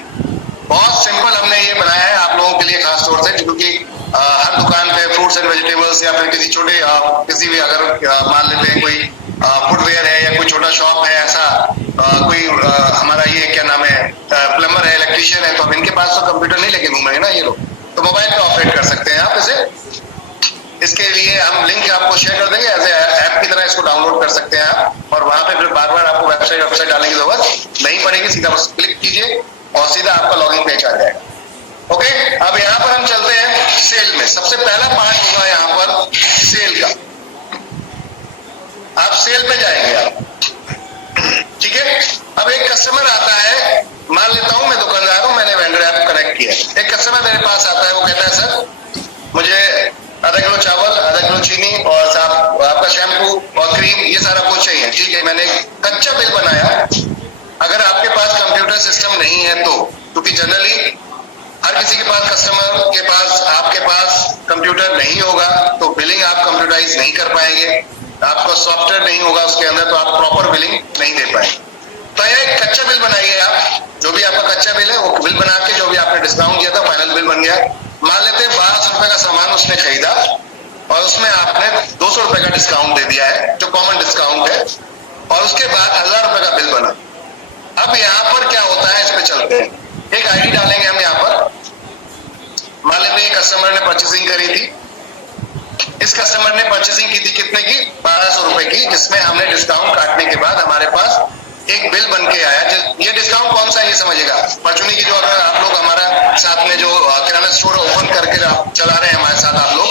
बहुत सिंपल हमने ये बनाया है आप लोगों के लिए खास तौर से, क्योंकि हर दुकान पे फ्रूट्स एंड वेजिटेबल्स या फिर किसी छोटे किसी भी अगर मान लेते हैं कोई फुटवेयर है या कोई छोटा शॉप है, ऐसा कोई हमारा ये क्या नाम है प्लम्बर है, इलेक्ट्रिशियन है, तो अब इनके पास तो कंप्यूटर नहीं लेके घूमेंगे ना ये लोग, तो मोबाइल पे ऑपरेट कर सकते हैं आप इसे। इसके लिए हम लिंक आपको शेयर कर देंगे, ऐसे ऐप की तरह इसको डाउनलोड कर सकते हैं आप, और वहां पे फिर बार बार आपको वेबसाइट डालने की जरूरत नहीं पड़ेगी, सीधा बस क्लिक कीजिए और सीधा आपका लॉगिन पेज आ जाएगा। ओके, अब यहाँ पर हम चलते हैं सेल में। सबसे पहला पार्ट होगा यहाँ पर सेल का। आप सेल पे जाएंगे आप, ठीक है। अब एक कस्टमर आता है, मान लेता हूं मैं दुकानदार हूं, मैंने वेंडर ऐप कनेक्ट किया, एक कस्टमर मेरे पास आता है, वो कहता है सर मुझे आधा किलो चावल, आधा किलो चीनी और साहब आपका शैम्पू और क्रीम, ये सारा कुछ चाहिए, ठीक है। मैंने कच्चा बिल बनाया। अगर आपके पास कंप्यूटर सिस्टम नहीं है तो, क्योंकि जनरली हर किसी के पास, कस्टमर के पास, आपके पास कंप्यूटर नहीं होगा तो बिलिंग आप कंप्यूटराइज नहीं कर पाएंगे, आपका सॉफ्टवेयर नहीं होगा उसके अंदर, तो आप प्रॉपर बिलिंग नहीं दे पाएंगे। तो यह एक कच्चा बिल बनाइए आप, जो भी आपका कच्चा बिल है वो बिल बना के, जो भी आपने डिस्काउंट किया था फाइनल बिल बन गया। मान लेते हैं 1200 रुपए का सामान उसने खरीदा और उसमें आपने 200 रुपए का डिस्काउंट दे दिया है, जो कॉमन डिस्काउंट है, और उसके बाद 1000 रुपए का बिल बना। अब यहाँ पर क्या होता है, इस पे चलते हैं। एक आईडी डालेंगे हम यहाँ पर, मान लेते हैं कस्टमर ने परचेसिंग करी थी, इस कस्टमर ने परचेसिंग की थी कितने की, 1200 रुपए की, जिसमें हमने डिस्काउंट काटने के बाद हमारे पास एक बिल बन के आया। ये डिस्काउंट कौन सा है ये समझिएगा, परचूनी की जो अगर आप लोग हमारा साथ में जो किराना स्टोर ओपन करके आप चला रहे हैं हमारे साथ आप लोग,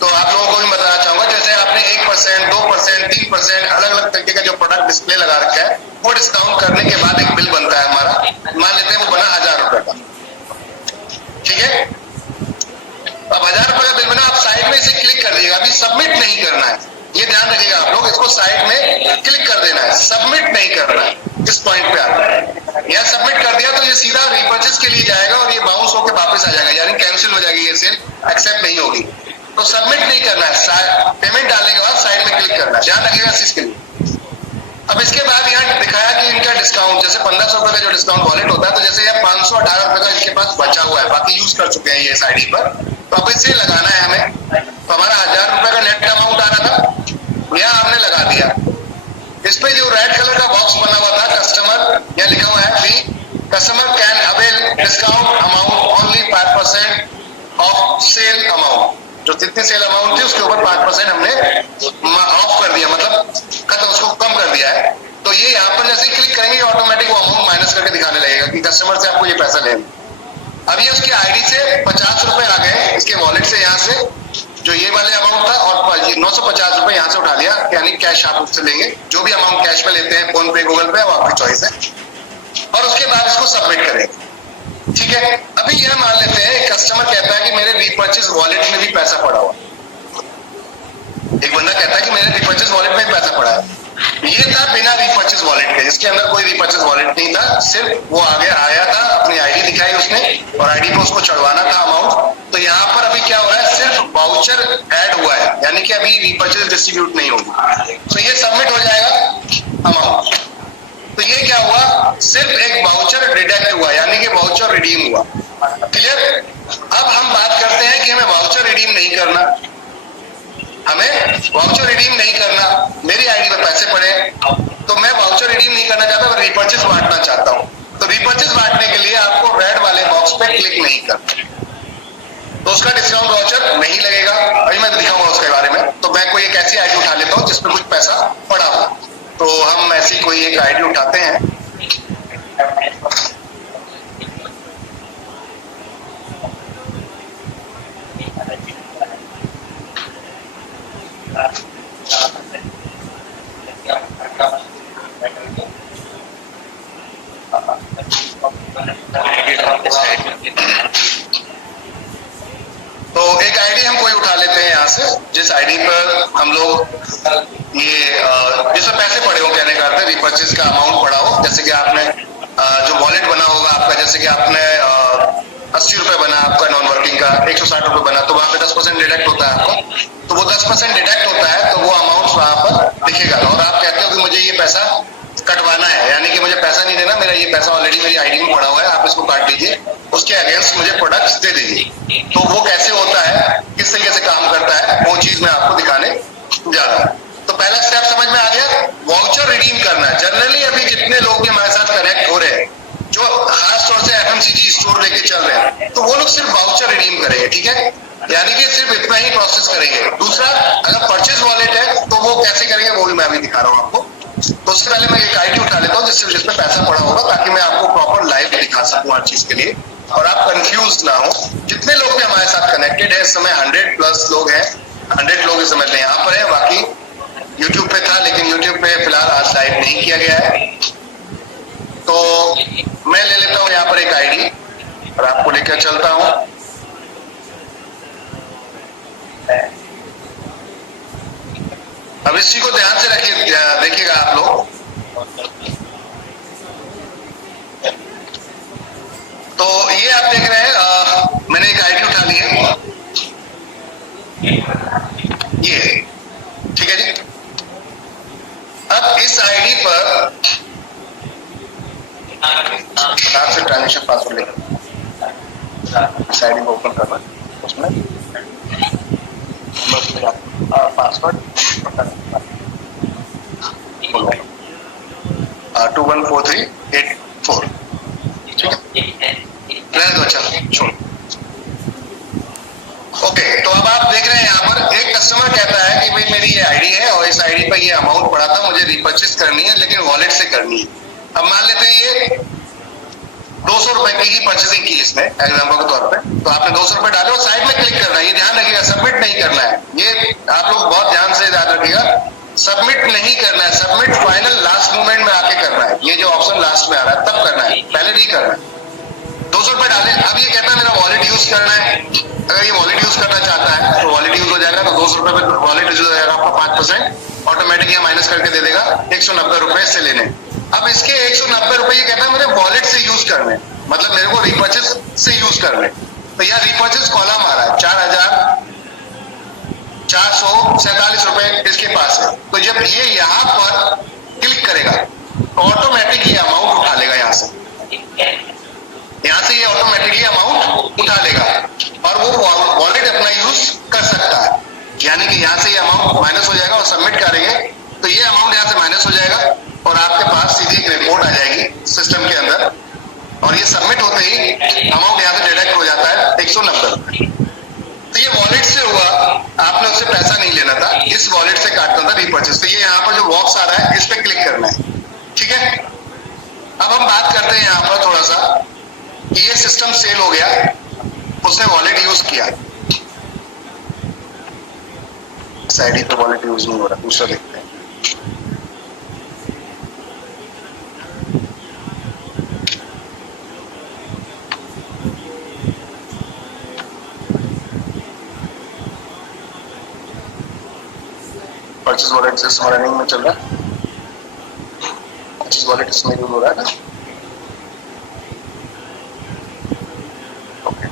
तो आप लोगों को भी बताना चाहूंगा, जैसे आपने 1%, 2%, 3% अलग अलग तरीके का जो प्रोडक्ट डिस्प्ले लगा रखा है, वो डिस्काउंट करने के बाद एक बिल बनता है हमारा, मान लेते हैं वो बना 1000 रुपए का, ठीक है। अब 1000 रुपए का बिल बना, आप साइड में इसे क्लिक कर दीजिएगा, अभी सबमिट नहीं करना है, ये ध्यान रखिएगा आप लोग, इसको साइड में क्लिक कर देना है, सबमिट नहीं करना है। इस पॉइंट पे आता है, यह सबमिट कर दिया तो ये सीधा रीपर्चेस के लिए जाएगा और ये बाउंस होकर वापस आ जाएगा, यानी कैंसिल हो जाएगी, ये सेल एक्सेप्ट नहीं होगी। तो सबमिट नहीं करना है, पेमेंट डालने के बाद साइड में क्लिक करना है, ध्यान रखिएगा इस चीज के लिए। अब इसके बाद यहाँ दिखाया कि इनका डिस्काउंट, जैसे 1500 रुपए का जो डिस्काउंट वॉलेट होता है, तो जैसे यहाँ 518 रुपए का इनके पास बचा हुआ है, बाकी यूज कर चुके हैं ये इस आईडी पर, तो अब इसे लगाना है हमें। तो हमारा 1000 रुपए का नेट अमाउंट आ रहा था, यह हमने लगा दिया। इस पे जो रेड कलर का बॉक्स बना हुआ था कस्टमर, यह लिखा हुआ है कि customer can avail discount amount only 5% of sale amount, जो जितनी सेल अमाउंट थी उसके ऊपर 5% हमने ऑफ कर दिया, मतलब खत्म, उसको कम कर दिया है। तो ये यहाँ पर जैसे क्लिक करेंगे ऑटोमेटिक वो अमाउंट माइनस करके दिखाने लगेगा कि कस्टमर से आपको ये पैसा लेना। अब ये उसकी आईडी से 50 रुपए आ गए, इसके वॉलेट से यहाँ से जो ये वाले अमाउंट था, और 950 रुपए यहाँ से उठा लिया, यानी कैश आप उससे लेंगे, जो भी अमाउंट कैश में लेते हैं, फोन पे, गूगल पे, वो आपकी चॉइस है, और उसके बाद इसको सबमिट करेंगे, ठीक है। अभी यह मान लेते हैं कस्टमर कहता है कि मेरे रीपर्चेस वॉलेट में भी पैसा पड़ा हुआ, एक बंदा कहता है कि मेरे रीपर्चेस वॉलेट में भी पैसा पड़ा है। ये था बिना रीपर्चेस वॉलेट के, जिसके अंदर कोई रीपर्चेस वॉलेट नहीं था, सिर्फ वो आगे आया था, अपनी आईडी दिखाई उसने और आईडी पे उसको चढ़वाना था अमाउंट। तो यहाँ पर अभी क्या हो रहा है, सिर्फ वाउचर ऐड हुआ है, यानी कि अभी रीपर्चेस डिस्ट्रीब्यूट नहीं होगी, तो ये सबमिट हो जाएगा अमाउंट। तो ये क्या हुआ, सिर्फ एक वाउचर डिडक्ट हुआ, यानी कि वाउचर रिडीम हुआ, क्लियर। अब हम बात करते हैं कि हमें वाउचर रिडीम नहीं करना, हमें वाउचर रिडीम नहीं करना, मेरी आईडी पर पैसे पड़े तो मैं वाउचर रिडीम नहीं करना चाहता, मैं रीपर्चेस बांटना चाहता हूं। तो रीपर्चेस बांटने के लिए आपको रेड वाले बॉक्स पे क्लिक नहीं करना, तो उसका डिस्काउंट वाउचर नहीं लगेगा। अभी मैं दिखाऊंगा उसके बारे में। तो मैं कोई एक ऐसी आईडी उठा लेता हूँ जिसपे कुछ पैसा पड़ा हो, तो हम ऐसी कोई एक आईडी उठाते हैं, तो एक आईडी हम कोई उठा लेते हैं यहाँ यहाँ से जिस आईडी पर हम लोग ये जिसमें पैसे पड़े हो, कहने का अर्थ है रिपर्चेज का अमाउंट पड़ा हो, जैसे कि आपने जो वॉलेट बना होगा आपका, जैसे कि आपने 80 रुपए बना आपका नॉन वर्किंग का, 160 रुपए बना, तो वहां पे 10% डिडक्ट होता है आपका, तो वो 10% डिडक्ट होता है, तो वो अमाउंट वहां पर दिखेगा और आप कहते हो कि मुझे ये पैसा कटवाना है, यानी कि मुझे पैसा नहीं देना, मेरा ये पैसा ऑलरेडी मेरी आईडी में पड़ा हुआ है, आप इसको काट लीजिए, उसके अगेंस्ट मुझे प्रोडक्ट्स दे दीजिए। तो वो कैसे होता है, किस तरीके से काम करता है, वो चीज मैं आपको दिखाने जा रहा हूँ। तो पहला स्टेप समझ में आ गया, वाउचर रिडीम करना। जनरली अभी जितने लोग भी हमारे साथ कनेक्ट हो रहे हैं, जो खासतौर से एफएमसीजी स्टोर लेके चल रहे हैं, तो वो लोग सिर्फ वाउचर रिडीम करेंगे, ठीक है, यानी कि सिर्फ इतना ही प्रोसेस करेंगे। दूसरा, अगर परचेज वॉलेट है तो वो कैसे करेंगे वो भी मैं अभी दिखा रहा हूँ आपको। तो उससे पहले मैं एक आईडी उठा लेता हूँ जिसमें पैसा पड़ा होगा, ताकि मैं आपको प्रॉपर लाइव दिखा सकूं हर चीज के लिए और आप कंफ्यूज ना हो। जितने लोग भी हमारे साथ कनेक्टेड है इस समय 100+ लोग हैं, 100 लोग इस समय यहाँ पर है, बाकी यूट्यूब पे था लेकिन यूट्यूब पे फिलहाल आज लाइव नहीं किया गया है। तो मैं ले लेता हूँ यहाँ पर एक आईडी और आपको लेकर चलता हूँ। अब इस चीज को ध्यान से रखिए, देखिएगा आप लोग। तो ये आप देख रहे हैं, मैंने एक आईडी उठा ली है, ये ठीक है जी। अब इस आईडी पर से ट्रांजेक्शन पासवर्ड लेकर इस आईडी को ओपन करना, उसमें पासवर्ड 214384, ठीक है, रहने दो, अच्छा छोड़। ओके, तो अब आप देख रहे हैं यहाँ पर एक कस्टमर कहता है कि भाई मेरी ये आईडी है और इस आईडी पर ये अमाउंट पड़ा था, मुझे रिपर्चेस करनी है लेकिन वॉलेट से करनी है। अब मान लेते हैं ये 200 रुपए की ही परचेसिंग की इसने एग्जांपल के तौर पे, तो आपने 200 रुपए डाले और साइड में क्लिक करना है, ये ध्यान रखिएगा, सबमिट नहीं करना है, ये आप लोग बहुत ध्यान से याद रखिएगा, सबमिट नहीं करना है, सबमिट फाइनल लास्ट मोमेंट में आके करना है, ये जो ऑप्शन लास्ट में आ रहा है तब करना है, पहले नहीं करना है। 200 रुपए डाले, अब ये कहता है मेरा वॉलेट यूज करना है, अगर ये वॉलेट यूज करना चाहता है तो वॉलेट यूज हो जाएगा, तो 200 रुपए पे वॉलेट यूज हो जाएगा आपका 5% ऑटोमेटिक ये माइनस करके दे देगा 190 रुपए से लेने। अब इसके 190 रुपए ये कहता है मुझे वॉलेट से यूज करने, मतलब मेरे को रिपर्चेस से यूज करने, तो यह रिपर्चेस कॉलम आ रहा है 4447 रुपए इसके पास है। तो जब ये यहाँ पर क्लिक करेगा तो ऑटोमेटिक ये अमाउंट उठा लेगा, यहाँ से ये ऑटोमेटिकली अमाउंट उठा लेगा और वो वॉलेट अपना यूज कर सकता है, यानी कि यहाँ से ये अमाउंट माइनस हो जाएगा और सबमिट करेंगे तो ये अमाउंट यहाँ से माइनस हो जाएगा और आपके पास सीधी एक रिपोर्ट आ जाएगी सिस्टम के अंदर, और ये सबमिट होते ही अमाउंट यहाँ से डिडक्ट हो जाता है 190 रुपए। तो ये वॉलेट से हुआ, आपने उससे पैसा नहीं लेना था, इस वॉलेट से काटना था रिपर्चेस। तो ये यहाँ पर जो बॉक्स आ रहा है इस पे क्लिक करना है, ठीक है। अब हम बात करते हैं यहाँ पर थोड़ा सा कि ये सिस्टम सेल हो गया, उसने वॉलेट यूज किया, इस आईडी पे वॉलेट यूज नहीं हो रहा, दूसरा देखते हैं। परचेज वॉलेट से रनिंग में चल रहा है, परचेज वॉलेट इसमें यूज हो रहा है ना, ओके,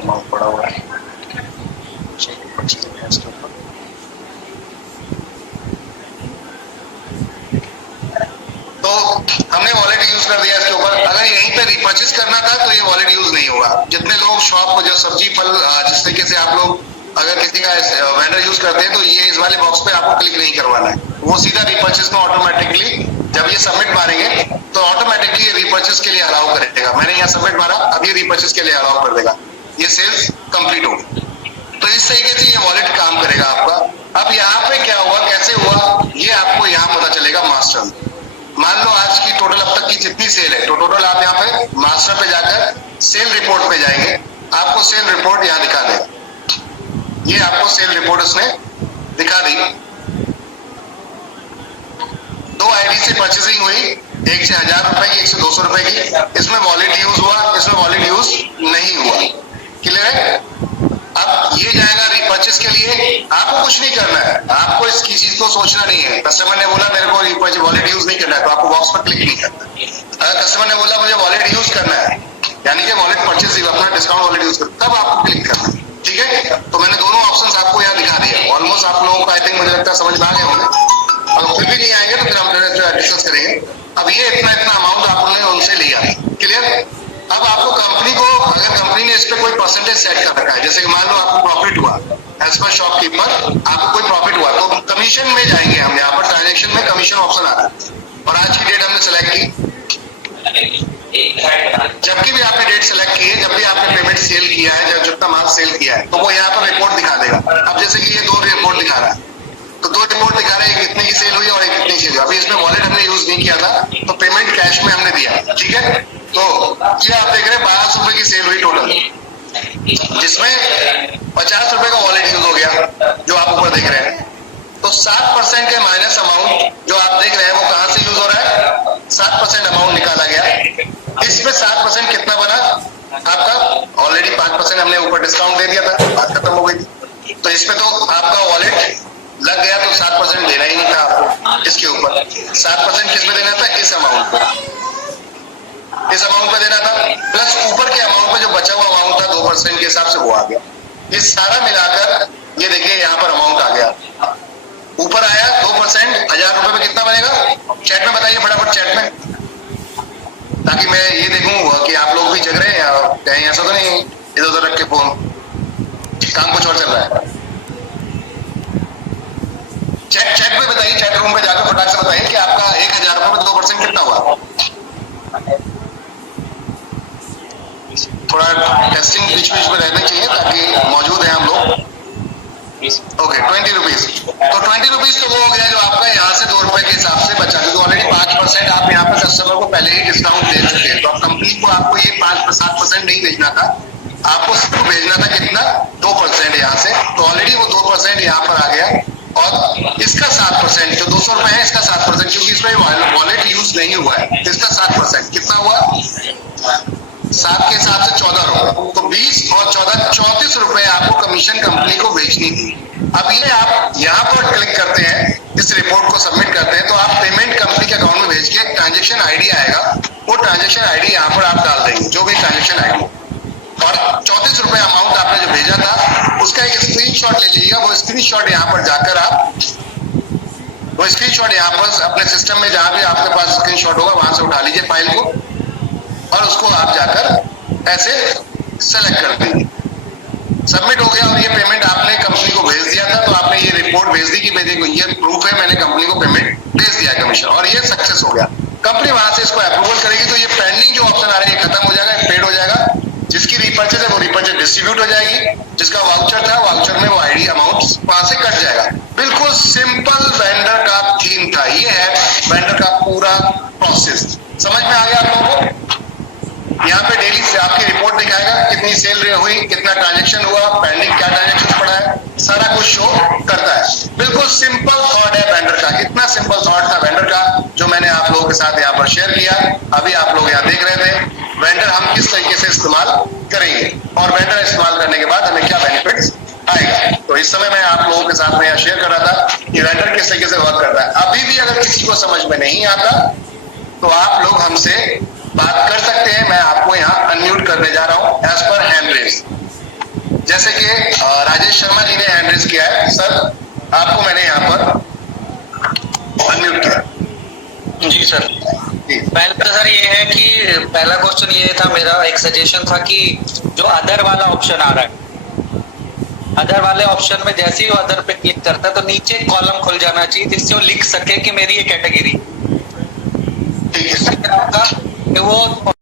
अमाउंट पड़ा हुआ है, तो हमने वॉलेट यूज कर दिया इसके ऊपर। अगर यहीं पे रिपर्चेस करना था तो ये वॉलेट यूज नहीं होगा। जितने लोग शॉप जो सब्जी फल जिस तरीके से आप लोग अगर किसी का वेंडर यूज करते हैं तो ये इस वाले बॉक्स पे आपको क्लिक नहीं करवाना है, वो सीधा रिपर्चेस में ऑटोमेटिकली जब ये सबमिट मारेंगे तो ऑटोमेटिकली रिपर्चेस के लिए अलाउ करेगा। मैंने यहाँ सबमिट मारा, अब ये रिपर्चेस के लिए अलाउ कर देगा, ये सेल्स कंप्लीट हो गई। तो इस तरीके से ये वॉलेट काम करेगा आपका। अब यहाँ पे क्या हुआ, कैसे हुआ, ये आपको यहाँ पता चलेगा मास्टर में। मान लो आज की टोटल अब तक की जितनी सेल है तो टोटल आप यहाँ पे मास्टर पे जाकर सेल रिपोर्ट पे जाएंगे, आपको सेल रिपोर्ट यहाँ दिखा देगा। ये आपको सेल रिपोर्ट उसने दिखा दी। 2 आईडी से परचेसिंग हुई, एक से 1000 रुपए की, एक से 200 रुपए की। इसमें वॉलेट यूज हुआ, इसमें वॉलेट यूज नहीं हुआ। क्लियर है? अब ये जाएगा आपको कुछ नहीं करना है, आपको इसकी चीज को सोचना नहीं है। कस्टमर ने बोला मेरे को वॉलेट यूज नहीं करना है, तो आपको बॉक्स पर क्लिक नहीं करना। अगर कस्टमर ने बोला मुझे वॉलेट यूज करना है, यानी कि वॉलेट परचेज अपना डिस्काउंट वॉलेट यूज करना, तब आपको क्लिक करना है। ठीक है, तो मैंने दोनों ऑप्शंस आपको यहाँ दिखा दिया। ऑलमोस्ट आप लोगों को आई थिंक मुझे लगता है समझ में आ गए होंगे। अगर फिर भी नहीं आएंगे तो फिर हम डिस्कस करेंगे। अब ये इतना अमाउंट आपने उनसे लिया, क्लियर। अब आपको कंपनी को, अगर कंपनी ने इस पे कोई परसेंटेज सेट कर रखा है, जैसे कि मान लो आपको प्रॉफिट हुआ, एज पर शॉपकीपर आपको कोई प्रॉफिट हुआ, तो कमीशन में जाएंगे हम। यहाँ पर ट्रांजेक्शन में कमीशन ऑप्शन आ रहा है, और आज की डेट हमने सेलेक्ट की। जबकि भी आपने डेट सेलेक्ट की है, जब भी आपने पेमेंट सेल किया है, जब जितना माल सेल किया है, तो वो यहाँ पर रिपोर्ट दिखा देगा। अब जैसे कि ये 2 रिपोर्ट दिखा रहा है, तो 2 रिपोर्ट दिखा रहा है, एक कितने की सेल हुई और एक कितनी सेल हुई। अभी इसमें वॉलेट हमने यूज नहीं किया था, तो पेमेंट कैश में हमने दिया। ठीक है, तो ये आप देख रहे हैं 1200 रुपए की सेल हुई टोटल, जिसमें 50 रुपए का वॉलेट यूज हो गया, जो आप ऊपर देख रहे हैं। तो 7% के माइनस अमाउंट जो आप देख रहे हैं वो कहां से यूज हो रहा है, 7% अमाउंट निकाला गया। इसमें 7% कितना बना आपका, ऑलरेडी 5% हमने ऊपर डिस्काउंट दे दिया था, बात खत्म हो गई। तो इसमें तो आपका वॉलेट लग गया, तो 7% देना ही नहीं था आपको। इसके ऊपर 7% किस पे देना था, इस अमाउंट पे, इस अमाउंट पे देना था, प्लस ऊपर के अमाउंट पे जो बचा हुआ अमाउंट था 2% के हिसाब से वो आ गया। ये सारा मिलाकर ये देखिए यहाँ पर अमाउंट आ गया, ऊपर आया 2%। 1000 रुपए में कितना बनेगा, चैट में बताइए फटाफट, चैट में, ताकि मैं ये देखूं कि आप लोग भी जग रहे हैं, कहीं ऐसा तो नहीं इधर उधर रख के फोन, काम कुछ और चल रहा है। चैट में बताइए, चैट रूम में जाकर फटाक से बताइए कि आपका 1000 रुपए में 2% कितना हुआ। थोड़ा टेस्टिंग बीच बीच में रहना चाहिए, ताकि मौजूद है हम लोग। Okay, 20 rupees. तो 20 रुपीज तो वो हो गया जो आपका यहाँ से 2 रुपए के हिसाब से बचा, क्योंकि ऑलरेडी 5% आप यहाँ पर कस्टमर को पहले ही डिस्काउंट दे चुके हैं। तो अब कंपनी को आपको ये 5-7% नहीं भेजना था, आपको सिर्फ भेजना था कितना, 2% यहाँ से। तो ऑलरेडी वो 2% यहाँ पर आ गया, और इसका 7% जो 200 रुपए है, इसका 7%, क्योंकि इसमें वॉलेट यूज नहीं हुआ है, इसका 7% कितना हुआ, 7 के हिसाब से 14 रुपए। तो 20 और 14, 34 रुपए आपको कमीशन कंपनी को बेचनी थी। अब ये आप यहाँ पर क्लिक करते हैं, इस रिपोर्ट को सबमिट करते हैं, तो आप पेमेंट कंपनी के अकाउंट में भेज के ट्रांजेक्शन आईडी आएगा, वो ट्रांजेक्शन आईडी यहाँ पर आप डाल देंगे, जो भी ट्रांजेक्शन आईडी, और 34 रुपए अमाउंट आपने जो भेजा था उसका एक स्क्रीनशॉट ले लीजिएगा। वो स्क्रीनशॉट यहाँ पर जाकर आप, वो स्क्रीनशॉट यहाँ पर अपने सिस्टम में जहां भी आपके पास स्क्रीनशॉट होगा वहां से उठा लीजिए फाइल को, और उसको आप जाकर ऐसे सेलेक्ट कर दीजिए। सबमिट हो गया, और ये पेमेंट आपने कंपनी को भेज दिया था, तो आपने ये रिपोर्ट भेज दी कि मेरे को ये प्रूफ है, मैंने कंपनी को पेमेंट भेज दिया कमीशन, और ये सक्सेस हो गया। कंपनी वहां से इसको अप्रूवल करेगी, तो ये पेंडिंग जो ऑप्शन आ रहा है ये खत्म हो जाएगा, पेड हो जाएगा। जिसकी रीपर्चेज है वो रीपर्चेज डिस्ट्रीब्यूट हो जाएगी, जिसका वाउचर था वाउचर में वो आईडी अमाउंट वहां से कट जाएगा। बिल्कुल सिंपल वेंडर का थीम था, ये है वेंडर का पूरा प्रोसेस। समझ में आ गया आप लोगों को। यहाँ पे डेली से आपकी रिपोर्ट दिखाएगा, कितनी सेल हुई, कितना ट्रांजेक्शन हुआ, पेंडिंग क्या ट्रांजेक्शन पड़ा है, सारा कुछ शो करता है। बिल्कुल सिंपल थॉट है वेंडर का। कितना सिंपल थॉट था वेंडर का, जो मैंने आप लोगों के साथ यहाँ पर शेयर किया। अभी आप लोग यहाँ देख रहे थे वेंडर हम किस तरीके से इस्तेमाल करेंगे, और वेंडर इस्तेमाल करने के बाद हमें क्या बेनिफिट्स आएगा। तो इस समय मैं आप लोगों के साथ में यहाँ शेयर कर रहा था कि वेंडर किस तरीके से वर्क करता है। अभी भी अगर किसी को समझ में नहीं आता तो आप लोग हमसे बात कर सकते हैं। मैं आपको यहाँ अनम्यूट करने जा रहा हूँ एज पर हैंड रेज। जैसे कि राजेश शर्मा जी ने हैंड रेज किया है, सर आपको मैंने यहाँ पर अनम्यूट किया। जी सर। पहला सर ये है कि पहला क्वेश्चन ये था, मेरा एक सजेशन था कि जो अदर वाला ऑप्शन आ रहा है, अदर वाले ऑप्शन में जैसे ही वो अदर पे क्लिक करता है तो नीचे कॉलम खुल जाना चाहिए जिससे वो लिख सके कि मेरी ये कैटेगरी। ठीक है, वो